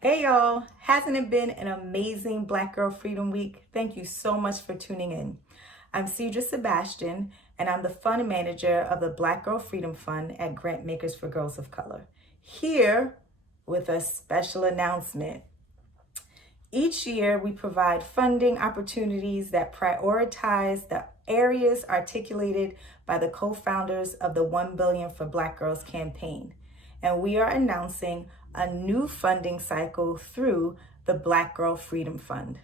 Hey y'all, hasn't it been an amazing Black Girl Freedom Week? Thank you so much for tuning in. I'm Cidra Sebastien, and I'm the fund manager of the Black Girl Freedom Fund at Grant Makers for Girls of Color. Here with a special announcement. Each year, we provide funding opportunities that prioritize the areas articulated by the co-founders of the 1 Billion for Black Girls campaign. And we are announcing a new funding cycle through the Black Girl Freedom Fund.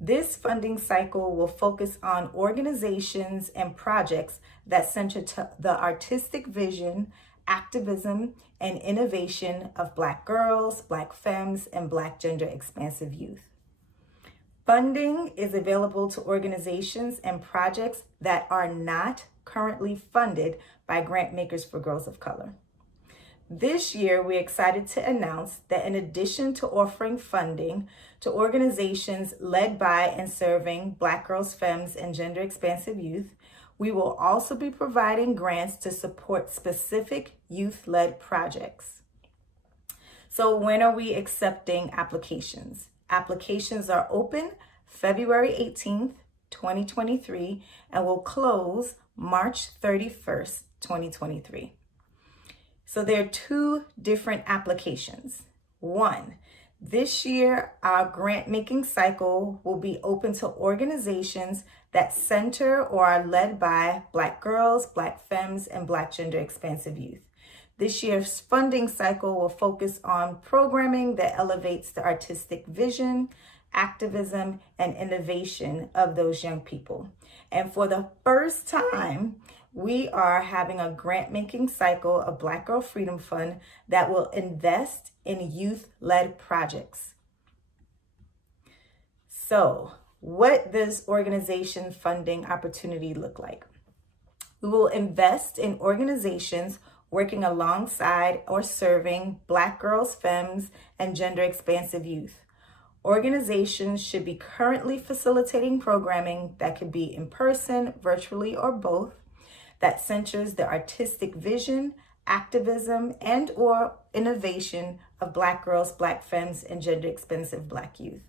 This funding cycle will focus on organizations and projects that center the artistic vision, activism, and innovation of Black girls, Black femmes, and Black gender expansive youth. Funding is available to organizations and projects that are not currently funded by Grant Makers for Girls of Color. This year, we're excited to announce that in addition to offering funding to organizations led by and serving Black girls, femmes, and gender expansive youth, we will also be providing grants to support specific youth-led projects. So when are we accepting applications? Applications are open February 18th, 2023, and will close March 31st, 2023. So there are two different applications. One, this year, our grant making cycle will be open to organizations that center or are led by Black girls, Black femmes, and Black gender expansive youth. This year's funding cycle will focus on programming that elevates the artistic vision, activism, and innovation of those young people. And for the first time, we are having a grant-making cycle of Black Girl Freedom Fund that will invest in youth-led projects. So, what does organization funding opportunity look like? We will invest in organizations working alongside or serving Black girls, femmes, and gender expansive youth. Organizations should be currently facilitating programming that could be in person, virtually, or both, that centers the artistic vision, activism, and or innovation of Black girls, Black femmes, and gender expansive Black youth.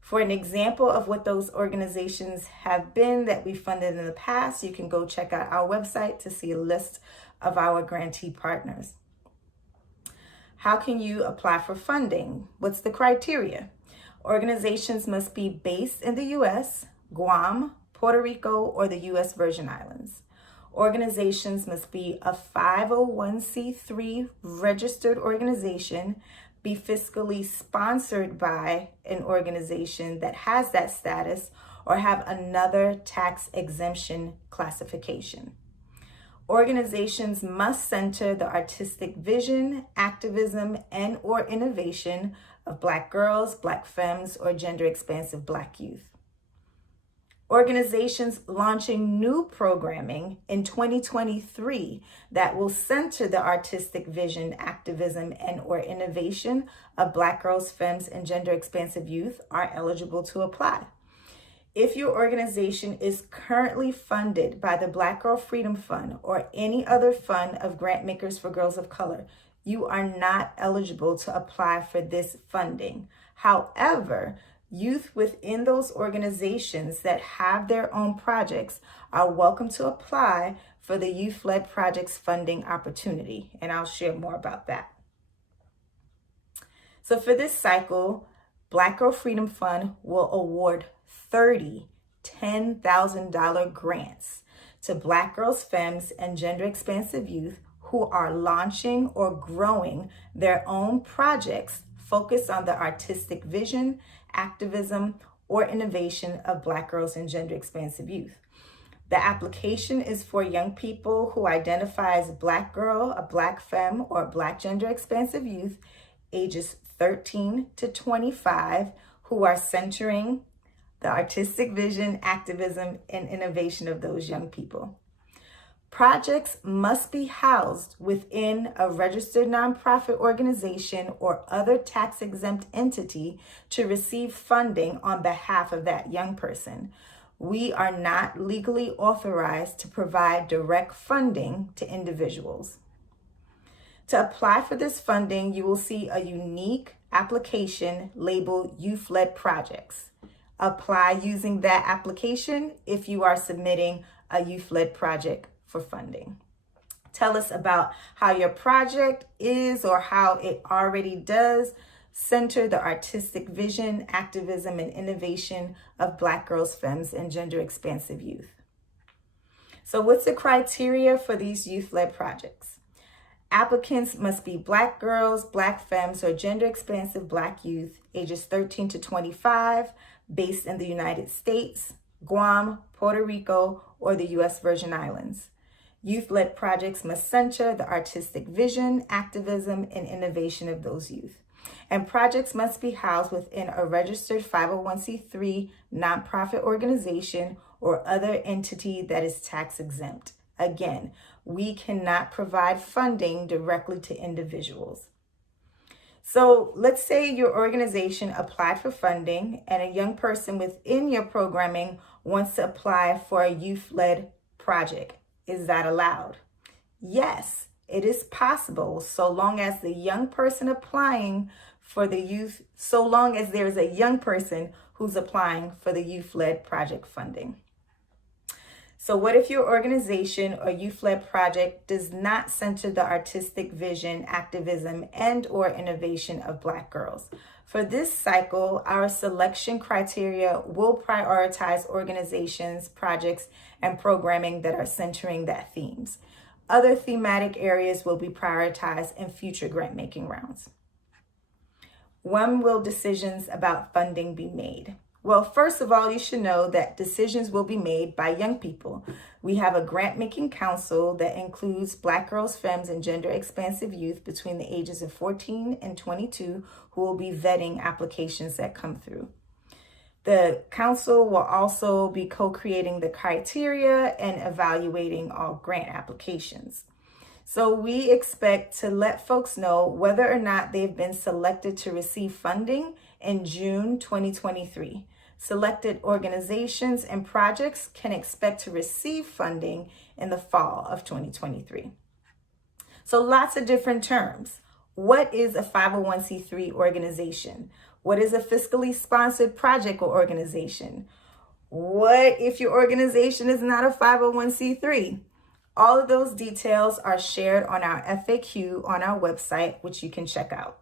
For an example of what those organizations have been that we funded in the past, you can go check out our website to see a list of our grantee partners. How can you apply for funding? What's the criteria? Organizations must be based in the U.S., Guam, Puerto Rico, or the U.S. Virgin Islands. Organizations must be a 501c3 registered organization, be fiscally sponsored by an organization that has that status, or have another tax exemption classification. Organizations must center the artistic vision, activism, and or innovation of Black girls, Black femmes, or gender expansive Black youth. Organizations launching new programming in 2023 that will center the artistic vision, activism, and or innovation of Black girls, femmes, and gender expansive youth are eligible to apply. If your organization is currently funded by the Black Girl Freedom Fund or any other fund of Grant Makers for Girls of Color, you are not eligible to apply for this funding. However, youth within those organizations that have their own projects are welcome to apply for the Youth-Led Projects funding opportunity, and I'll share more about that. So for this cycle, Black Girl Freedom Fund will award 30 $10,000 grants to Black girls, femmes, and gender expansive youth who are launching or growing their own projects focused on the artistic vision, activism, or innovation of Black girls and gender expansive youth. The application is for young people who identify as Black girl, a Black femme, or a Black gender expansive youth, ages 13 to 25, who are centering the artistic vision, activism, and innovation of those young people. Projects must be housed within a registered nonprofit organization or other tax-exempt entity to receive funding on behalf of that young person. We are not legally authorized to provide direct funding to individuals. To apply for this funding, you will see a unique application labeled Youth-Led Projects. Apply using that application if you are submitting a youth-led project for funding. Tell us about how your project is or how it already does center the artistic vision, activism, and innovation of Black girls, femmes, and gender-expansive youth. So what's the criteria for these youth-led projects? Applicants must be Black girls, Black femmes, or gender-expansive Black youth ages 13 to 25, based in the United States, Guam, Puerto Rico, or the U.S. Virgin Islands. Youth-led projects must center the artistic vision, activism, and innovation of those youth. And projects must be housed within a registered 501c3 nonprofit organization or other entity that is tax exempt. Again, we cannot provide funding directly to individuals. So let's say your organization applied for funding and a young person within your programming wants to apply for a youth-led project. Is that allowed? Yes, it is possible, so long as the young person applying for the youth, so long as there is a young person who's applying for the youth-led project funding. So what if your organization or youth-led project does not center the artistic vision, activism, and or innovation of Black girls? For this cycle, our selection criteria will prioritize organizations, projects, and programming that are centering that themes. Other thematic areas will be prioritized in future grant-making rounds. When will decisions about funding be made? Well, first of all, you should know that decisions will be made by young people. We have a grant-making council that includes Black girls, femmes, and gender-expansive youth between the ages of 14 and 22 who will be vetting applications that come through. The council will also be co-creating the criteria and evaluating all grant applications. So we expect to let folks know whether or not they've been selected to receive funding in June 2023. Selected organizations and projects can expect to receive funding in the fall of 2023. So lots of different terms. What is a 501c3 organization? What is a fiscally sponsored project or organization? What if your organization is not a 501c3? All of those details are shared on our FAQ on our website, which you can check out.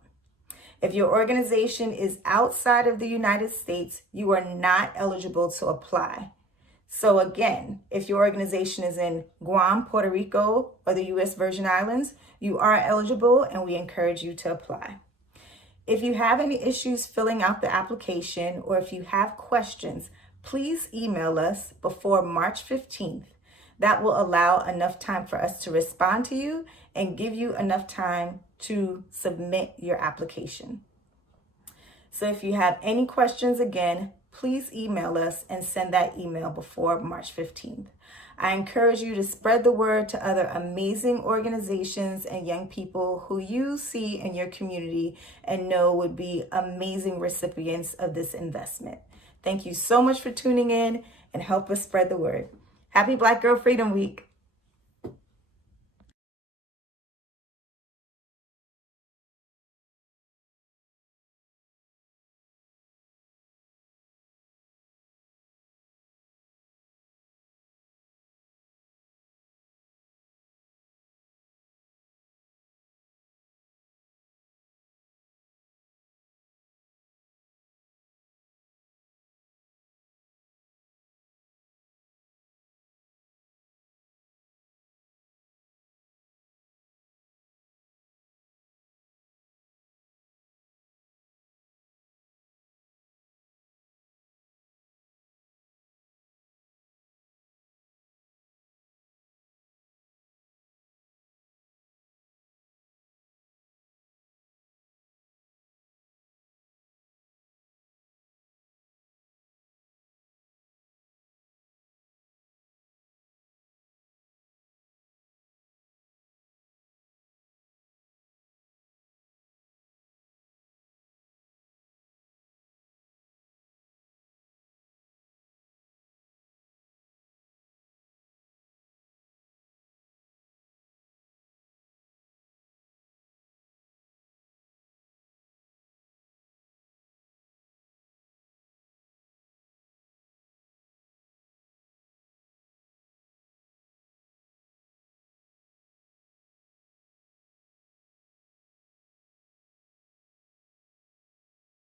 If your organization is outside of the United States, you are not eligible to apply. So again, if your organization is in Guam, Puerto Rico, or the U.S. Virgin Islands, you are eligible and we encourage you to apply. If you have any issues filling out the application or if you have questions, please email us before March 15th. That will allow enough time for us to respond to you and give you enough time to submit your application. So if you have any questions, again, please email us and send that email before March 15th. I encourage you to spread the word to other amazing organizations and young people who you see in your community and know would be amazing recipients of this investment. Thank you so much for tuning in and help us spread the word. Happy Black Girl Freedom Week.